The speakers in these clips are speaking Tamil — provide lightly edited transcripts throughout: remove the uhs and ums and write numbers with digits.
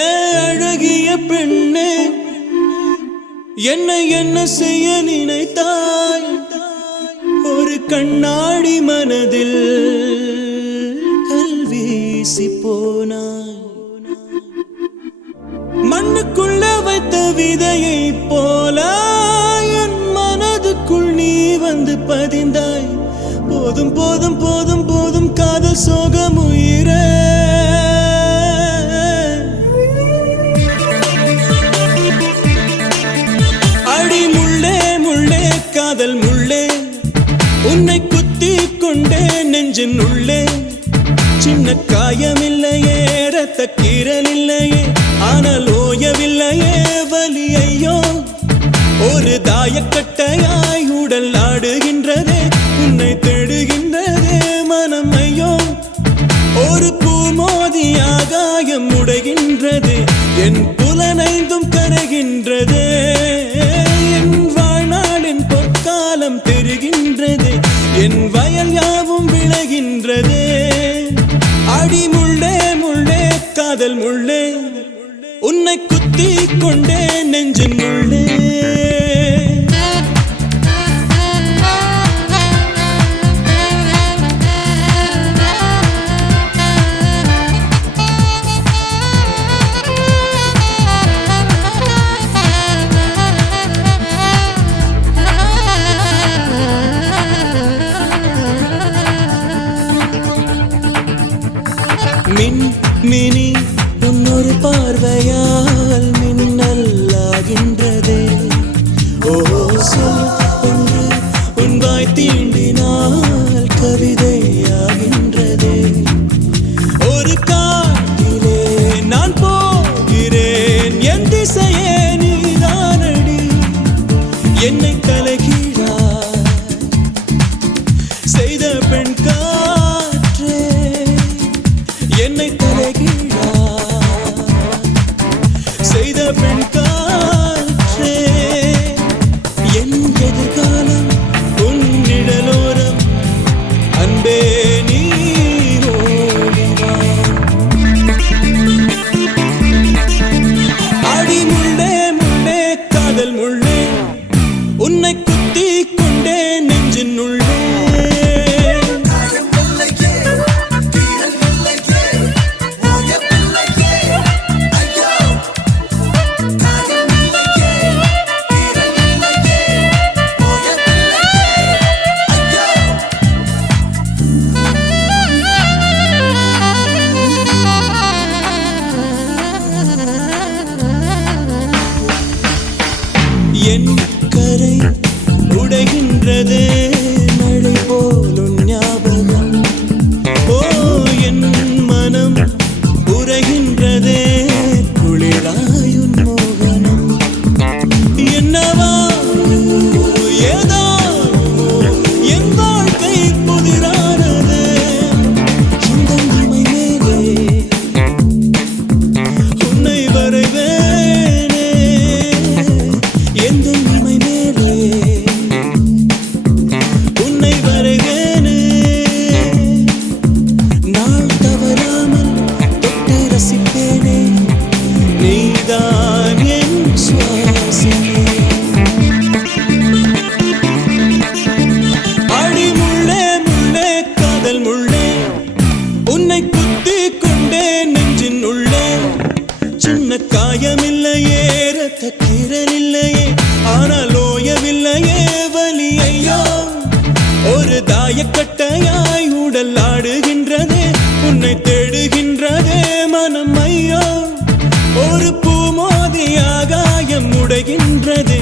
ஏன் அழகிய பெண்ணே என்னை என்ன செய்ய நினைத்தாய்? ஒரு கண்ணாடி மனதில் கல்வீசி போனாய். மண்ணுக்குள்ள வைத்த விதையை போல என் மனதுக்குள் நீ வந்து பதிந்தாய். போதும் போதும் போதும் போதும் காதல் சோகம் உயிரே. அடி முள்ளே முள்ளே காதல் முள்ளே, உன்னை குத்தி கொண்டே நெஞ்சின் உள்ளே. சின்ன காயமில்லையே, ரத்த கீரல் இல்லையே, ஆனால் ஓயவில்லையே வலி. ஐயோ, ஒரு தாயக்கட்டையாய் உடல் ஆடுகின்றதே, உன்னை தேடுகின்றதே மனம். ஐயோ, ஒரு பூமோதியாகாயம் உடைகின்றது, என் புலனைந்தும் கரைகின்றது. என் வாழ்நாளின் பொற்காலம் தெரிகின்றது, என் வயல் யாவும் விளைகின்றது. அடி முள்ளே முள்ளே காதல் முள்ளே, உன்னை குத்தி கொண்டே நெஞ்சின் உள்ளே. மினி உன்னொரு பார்வையால் மின்னல்லாகின்றதே. ஓ சொல் ஒன்று உன் வாய் தீண்டினால் கவிதையாகின்றதே. ஒரு காட்டிலே நான் போகிறேன், என் திசையே நீதானடி. என்னை தலைகீழாய் செய்த பெண் காற்றே, என்னை தலைகீழா செய்த பெண் காற்றே. என் எதிர்காலம் உன் நிழலோரம், அன்பே நீ ஓடிவா. அடி முள்ளே முள்ளே காதல் முள்ளே, உன்னை குத்தி கொண்டே நெஞ்சின் உள்ளே. என் கரை உடைகின்றதே, மழை போலும் ஞாபகம். ஓ என் மனம் உரைகின்றதே, குளிராயுன் மோகனம். என்னவா ஏதோ என் வாழ்க்கை புதிரானது. இந்த இமை மேலே உன்னை வரைவேனே, எந்த இமை மேலே உன்னை வரைவேனே. நாள் தவறாமல் தொட்டு ரசிப்பேனே, நீதான் என் சுவாசமே. அடி முள்ளே முள்ளே காதல் முள்ளே, உன்னை குத்தி கொண்டே நெஞ்சின் உள்ளே. சின்ன காயமில்லையே, ரத்த கீரல் இல்லையே, ஆனால் ஓயவில்லையே வலி. ஐயோ, ஒரு தாயக்கட்டையாய் உடல் ஆடுகின்றதே, உன்னை தேடுகின்றதே மனம். ஐயோ, ஒரு பூமோதியாகாயம் உடைகின்றது,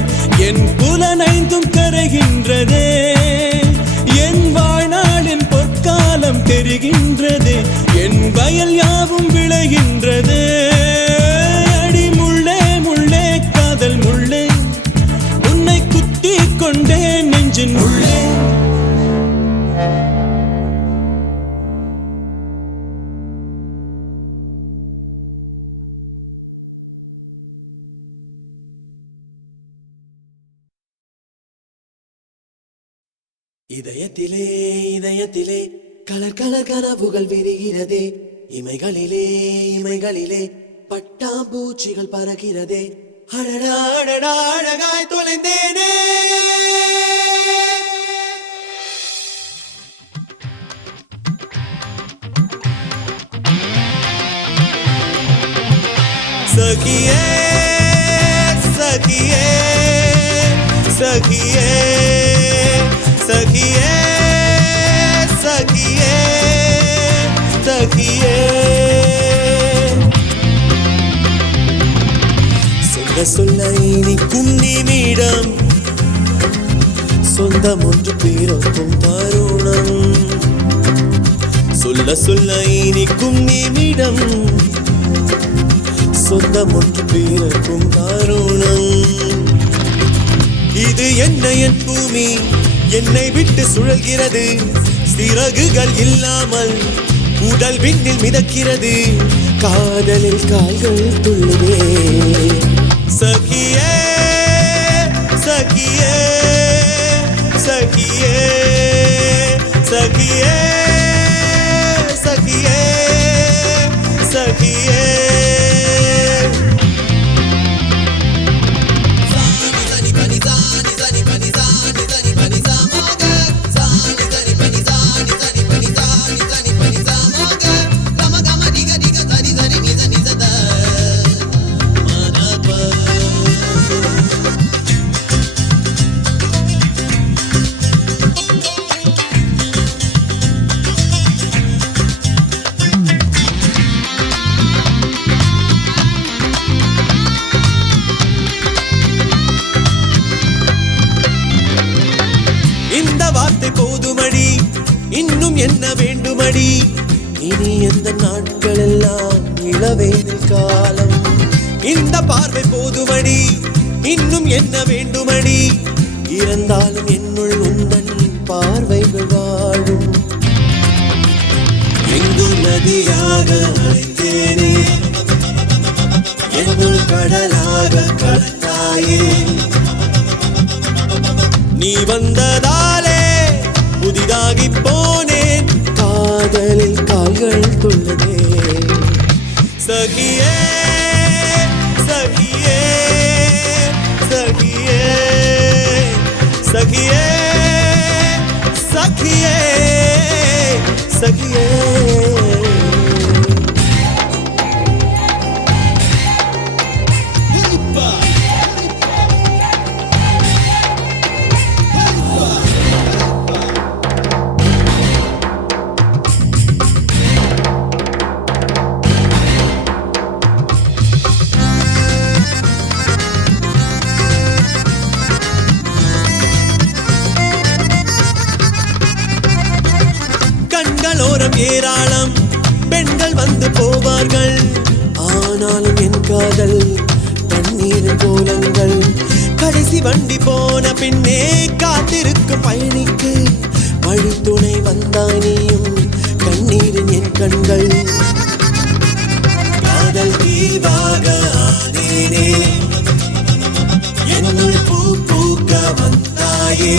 என் புலனைந்தும் கரைகின்றதே. என் வாழ்நாளின் பொற்காலம் தெரிகின்றது, என் வயல் யாவும் விளைகின்றது. அடி முள்ளே முள்ளே காதல் முள்ளே, உன்னை குத்தி கொண்டே நெஞ்சின் உள்ளே. இதயத்திலே இதயத்திலே கலர் கலர் கனவுகள் விரிகிறதே, இமைகளிலே இமைகளிலே பட்டாம்பூச்சிகள் பறக்கிறதே, அடடா அடடா அழகாய் தொலைந்தேனே. सखिए सखिए सखिए सखिए सखिए सखिए சொல்ல சொல்ல இனிக்கும் நிமிடம், சொந்தம் ஒன்று பிறக்கும் தருணம். சொல்ல சொல்ல இனிக்கும் நிமிடம், சொந்தம் ஒன்று பிறக்கும் தருணம். இது என்ன என் பூமி என்னை விட்டு சுழல்கிறது, சிறகுகள் இல்லாமல் உடல் விண்ணில் மிதக்கிறது, காதலில் கால்கள் துள்ளுதே. சகியே சகியே சகியே சகியே சகியே சகியே. இந்த வார்த்தை போதுமடி, இன்னும் என்ன வேண்டுமடி, இனி எந்த நாட்கள் எல்லாம் இளவேனில் காலம். இந்த பார்வை போதுமடி, இன்னும் என்ன வேண்டுமடி, இறந்தாலும் என்னுள் உந்தன் பார்வைகள் வாழும். எங்கு நதியாக அழைத்தேனே, என்னுள் கடலாக கலந்தாயே, நீ வந்ததாலே புதிதாகி போனேன், காதலில் கால்கள் துள்ளுதே. சகியே சகியே சகியே சகியே சகியே சகியே. கண்களோரம் ஏராளம் பெண்கள் வந்து போவார்கள், ஆனாலும் என் காதல் தண்ணீரின் கோலங்கள். கடைசி வண்டி போன பின்னே காத்திருக்கும் பயணிக்கு வழித்துணை வந்தாய் நீயும், கண்ணீரின் என் கண்கள். காதல் தீவாக ஆனேனே, என்னுள் பூ பூக்க வந்தாயே,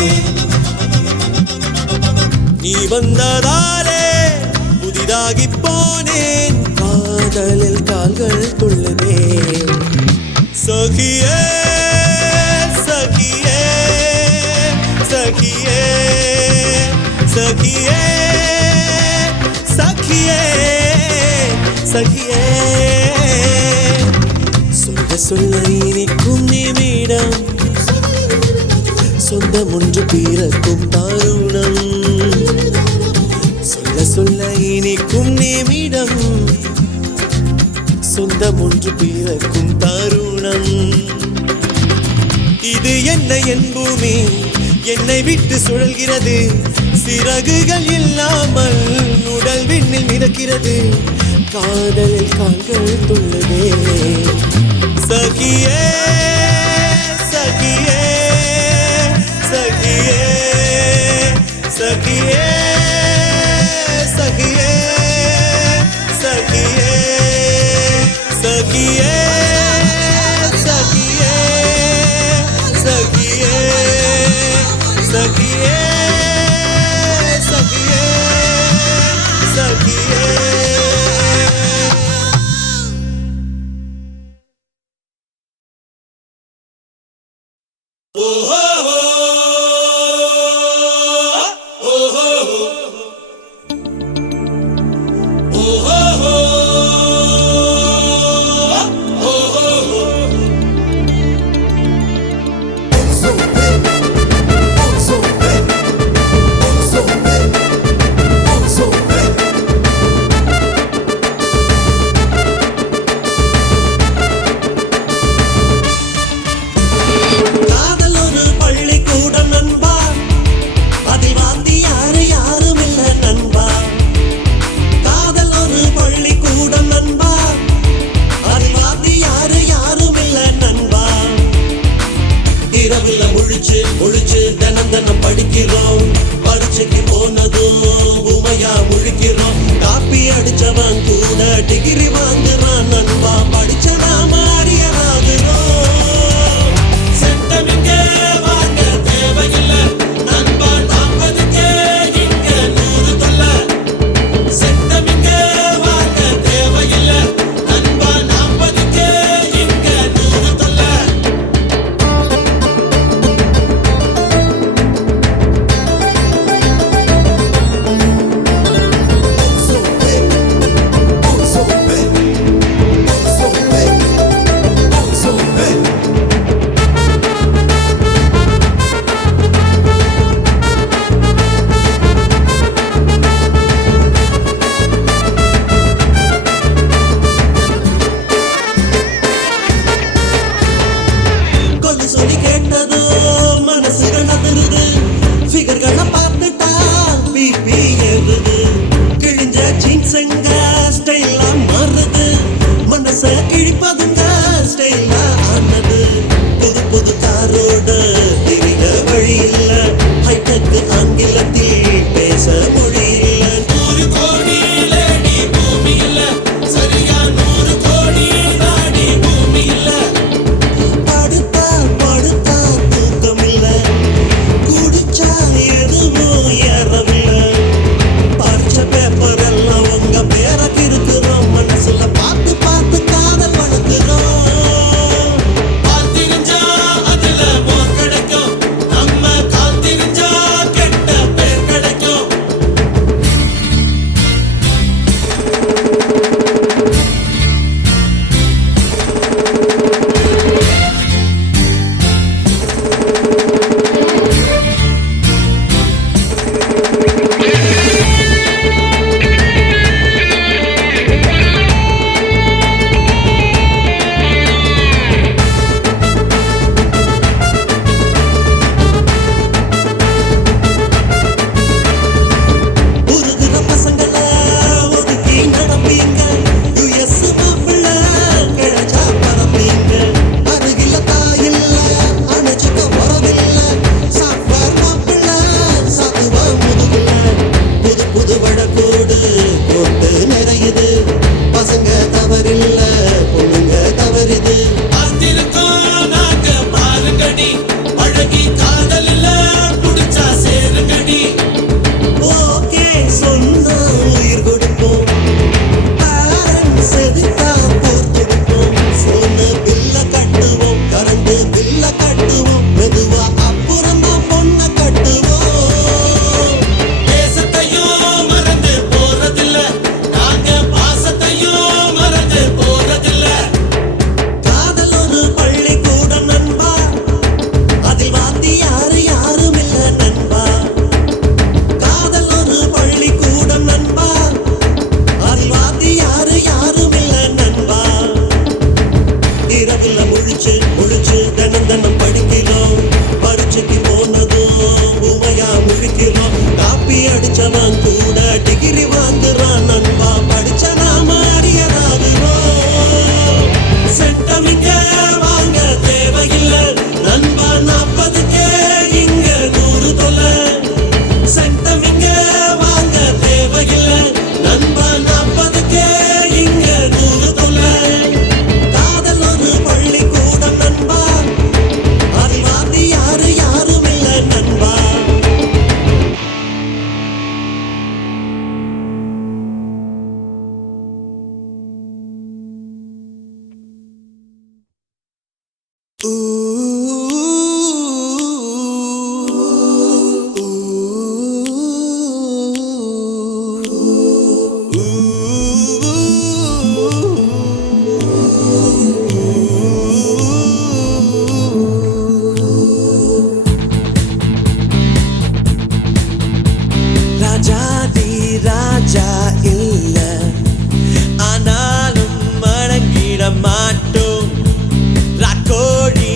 நீ வந்ததாலே புதிதாகி போனேன், காதலில் கால்கள் துள்ளுதே. சகியே சகியே சகியே சகியே சகியே சகியே. சொல்ல சொல்ல இனிக்கும் நிமிடம், சொந்தம் ஒன்று பிறக்கும் தருணம். சொல்ல சொல்ல இனிக்கும் நிமிடம், சொந்தம் ஒன்று பிறக்கும் தருணம். இது என்ன என் பூமி என்னை விட்டு சுழல்கிறது, சிறகுகள் இல்லாமல் உடல் விண்ணில் மிதக்கிறது, காதலில் கால்கள் துள்ளுதே. சகியே சகியே சகியே சகியே सखिए सखिए सखिए सखिए सखिए सखिए முழிச்சு முழிச்சு தினம் தினம் படிக்கிறோம். பரீட்சைக்கு போனதும் உமையா முழிக்கிறோம். காப்பி அடிச்சவன் கூட டிகிரி வாங்குறான் நண்பா. படிச்ச நாம அரியராகிறோம். செட்டமிங்க வாங்க தேவையில்லை நண்பா. 40க்கு இங்க 100 தொல்லை. செட்டமிங்க வாங்க தேவையில்லை நண்பா. 40க்கு இங்க 100 தொல்லை. கொஞ்சம் சொல்லி கேட்டதோ மனசுகள் நகருது. ஃபிகர்களை பார்த்துட்டா பிபி ஏறுது. கிழிஞ்ச ஜீன்ஸுங்க ஸ்டைலா மாறுது. மனச கிழிப்பதுங்க ஸ்டைலா ஆனது. புது புது காரோட தெரிய வழி இல்ல. ஹைடெக் ஆங்கிலத்தில் பேச மொழி இல்ல. 100 கோடி லேடி பூமி இல்ல. சரியா 100 கோடி நாடி பூமி இல்ல. படுத்தா படுத்தா தூக்கமில்ல. குடிச்சா எதுவும் ஏறவில்லை. பரிச்ச பேப்பர் எல்லாம் உங்க பேரக்கு இருக்கிறோம். மனசுல பார்த்து பார்த்து காதல் வளர்க்கிறோம். பார்த்திருந்தா அதுல மோர் கிடைக்கும். நம்ம காத்திருந்தா கெட்ட பேர் கிடைக்கும். உருகுற பசங்களை ஒதுக்கி நடப்பீங்க. யுஎஸ் மாப்பிள்ளை கிழச்சா பரப்பீங்க. அருகில தாயில்ல அணைச்சுக்க உறவில்ல. சாஃப்ட்வேர் மாப்பிள்ளை சாத்துவா முதுகுல. புது புது வழக்கோடு போட்டு நிறையுது. பசங்க தவறில்ல பொண்ணுங்க தவறுது. பார்த்திருக்கோம் நாங்க பாருங்கடி. பழகி காதல் இல்ல புடிச்சா சேருங்கடி. ஓகே சொன்னா உயிர் கொடுப்போம். பேரண்ட்ஸ் எதிர்த்தா போர் தொடுப்போம். போன பில்ல கட்டுவோம். கரண்ட் பில்ல கட்டுவோம். மெதுவா அப்புறம் தான் பொண்ண கட்டுவோம். தேசத்தையும் மறந்து போறதில்ல. நாங்க பாசத்தையும் மறந்து போறதில்ல. காதல் ஒரு பள்ளிக்கூடம் நண்பா. அதில் வாத்தியார் யாரும் இல்ல நண்பா. காதல் ஒரு பள்ளிக்கூடம் நண்பா. அதில் வாத்தியார் யாரும் இல்ல நண்பா. இரவுல முழிச்சு முழிச்சு தினம் தினம் படிக்கிறோம். பரீட்சைக்கு போனதும் உமையா முழிக்கிறோம். காப்பி அடிச்சவன் கூட டிகிரி வாங்குறான் நண்பா. படிச்ச நாம அரியராகிறோம். செட்டமிங்க வாங்க தேவையில்லை நண்பா. 40க்கு இங்க 100 தொல்லை. செட்டமிங்க வாங்க தேவையில்லை நண்பா. 40க்கு இங்க 100 தொல்லை. காதல் ஒரு பள்ளிக்கூடம் நண்பா. அதில் வாத்தியார் யாரும் இல்ல நண்பா. ராஜாதி ராஜா இல்ல. ஆனாலும் மடங்கிட மாட்டோம். ராக்கோழி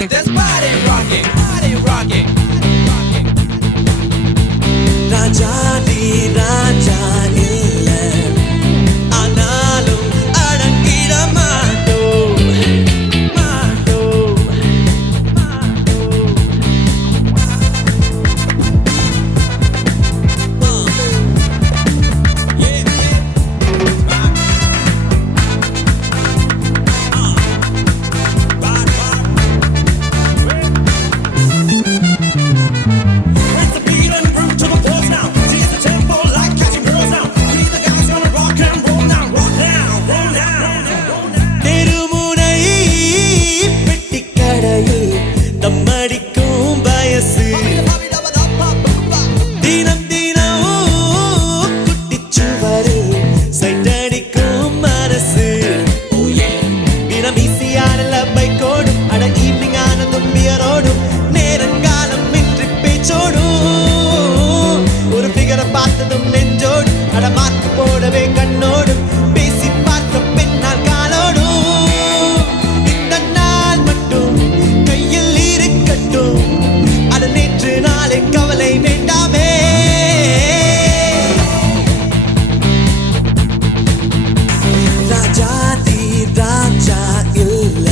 get this body rocking, body rocking. ராஜாதி ராஜா இல்ல ஆனாலும் அடங்கிட மாட்டோம் மாட்டோம் தெருமுனை பெட்டிக்கடையில் தம்மடிக்கும் வயசு தினம் தினம் குட்டிச்சுவரில் சைட்டடிக்கும் மனசு தினம் ஈஸியான பைக்கோடும் அட ஈவினிங் ஆனதும் பியரோடும் நேரங்காலம் இன்றி பேச்சோடும் ஒரு ஃபிகரை பார்த்ததும் நெஞ்சோடும் அட மார்க் போடவே கண்ணோடும் பேசி பார்க்க பெண்ணால் காலோடும் இந்த நாள் மட்டும் கையில் இருக்கட்டும் அட நேற்று நாளை கவலை வேண்டாமே ராஜாதி ராஜா இல்ல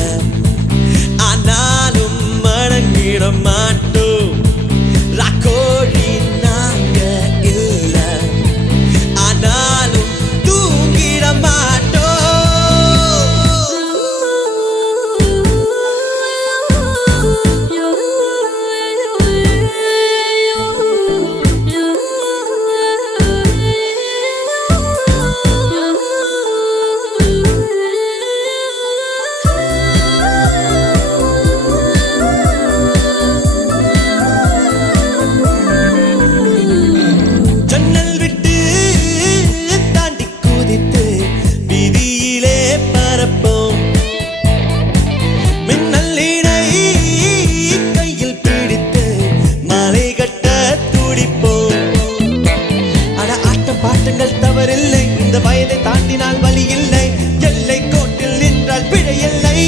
ஆனாலும் மடங்கிட மாட்டோம் ராக்கோழி நாங்க இல்ல ஆனாலும் தூங்கிட மாட்டோம் ஜன்னல் விட்டு தாண்டி குதித்து வீதியிலே பரப்போம் மின்னல் இடை கையில் பிடித்து மாலை கட்ட துடிப்போம் அட ஆட்டம் பாட்டங்கள் தவறில்லை இந்த வயதை தாண்டினால் வழி இல்லை எல்லை கோட்டில் நின்றால் பிழையில்லை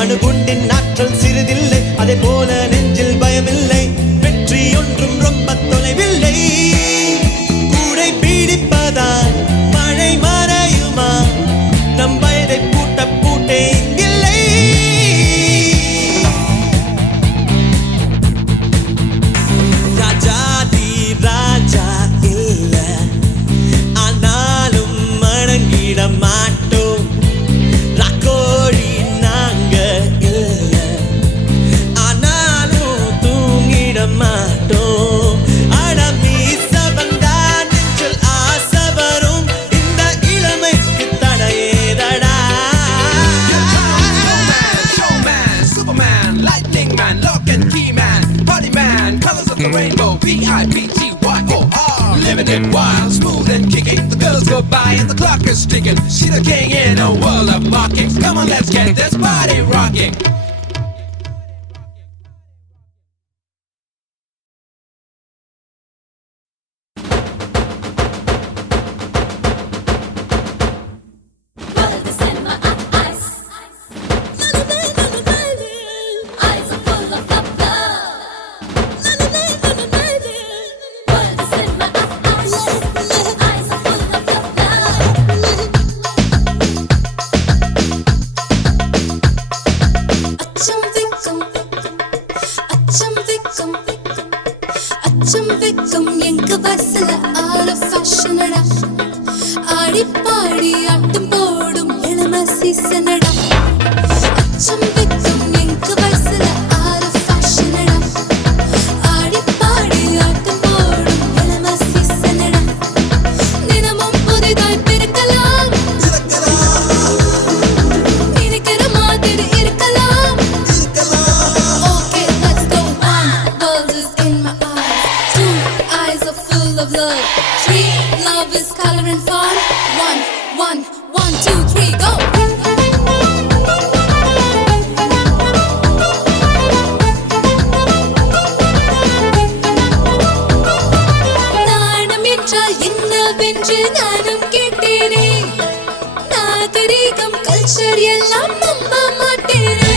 அணுகுண்டின் ஆற்றல் சிறிதில்லை அதே போல நெஞ்சில் பயமில்லை வெற்றி ஒன்றும் ரொம்ப தொலைவில்லை கூடை பிடிப்பதால் மழை மறையுமா நம் வயதை பூட்ட பூட்டே இங்கில்லை ராஜாதி ராஜா இல்ல ஆனாலும் மடங்கிட மாட்டோம் ராக்கோழி நாங்க இல்ல ஆனாலும் தூங்கிட மாட்டோம் அட மீச வந்தா நெஞ்சில் ஆசை வரும் இந்த இளமைக்கு தடையேதடா Showman, Superman, Lightning Man, Lock and Key Man, Party Man, colors of the rainbow, P-I-P-T-Y-O-R. Living it wild, smooth and kicking. The girls go by and the clock is ticking. She the king in a world of mocking. Come on, let's get this body rocking. World is in my eyes. Eyes are full of love. World is in my eyes. Eyes are full of love. அச்சம் வெக்கம் எங்க வயசுல ஆள ஃபேஷனடா ஆடி பாடி ஆட்டம் போடும் இளம சீசனடா அச்சம் வெக்கம் எங்க வயசுல ஆள ஃபேஷனடா ஆடி பாடி ஆட்டம் போடும் இளம சீசனடா தினமும் புதிதாய் பிறக்கலாம் நினைக்கிற மாதிரி இருக்கலாம் Okay, let's go on. World is in my eyes. 2 eyes are full of love. 3 love is color and fun. 1, 2, 3, go. நாணம் என்றால் என்னவென்று நானும் கேட்டேனே நாகரிகம் கல்ச்சர் எல்லாம் நம்ப மாட்டேனே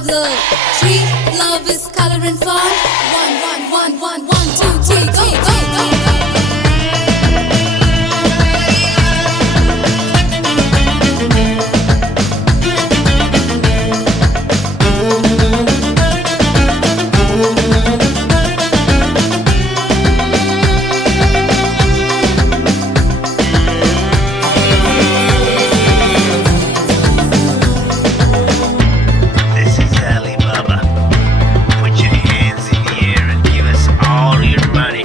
of love. Three, love is color and fun. One, two, three, go, go, go, go. This is Alibaba. Put your hands in the air and give us all your money.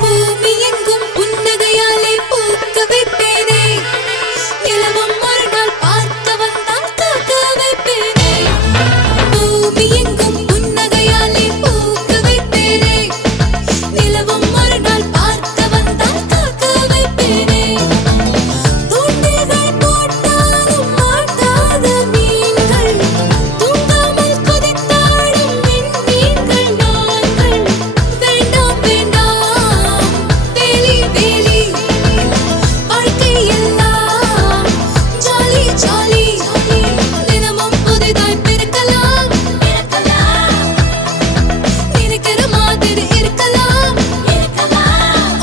பூமி எங்கும் புன்னகையாலே பூக்க வைப்பேனே. நிலவும் ஒரு நாள் பார்க்க வந்தால் காக்க வைப்பேனே. பூமி எங்கும் புன்னகையாலே பூக்க வைப்பேனே. நிலவும் ஒரு நாள் பார்க்க வந்தால் காக்க வைப்பேனே. தூண்டில்கள் போட்டாலும் மாட்டாத மீன்கள், தூங்காமல் கொதித்தாடும் விண்மீன்கள் நாங்கள். வேண்டாம் வேண்டாம் வேலி வேலி, வாழ்க்கை எல்லாம் ஜாலி ஜாலி. தினமும் புதிதாய் பிறக்கலாம், நினைக்கிற மாதிரி இருக்கலாம்.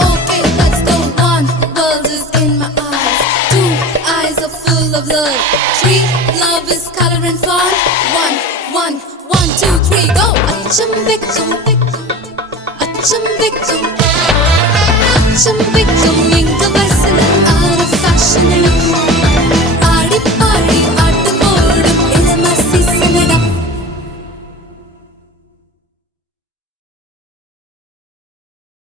Okay, let's go. One, world is in my eyes. Two, eyes are full of love. Three, love is color and fun. One, two, three, go. Acham victim, acham victim, acham victim.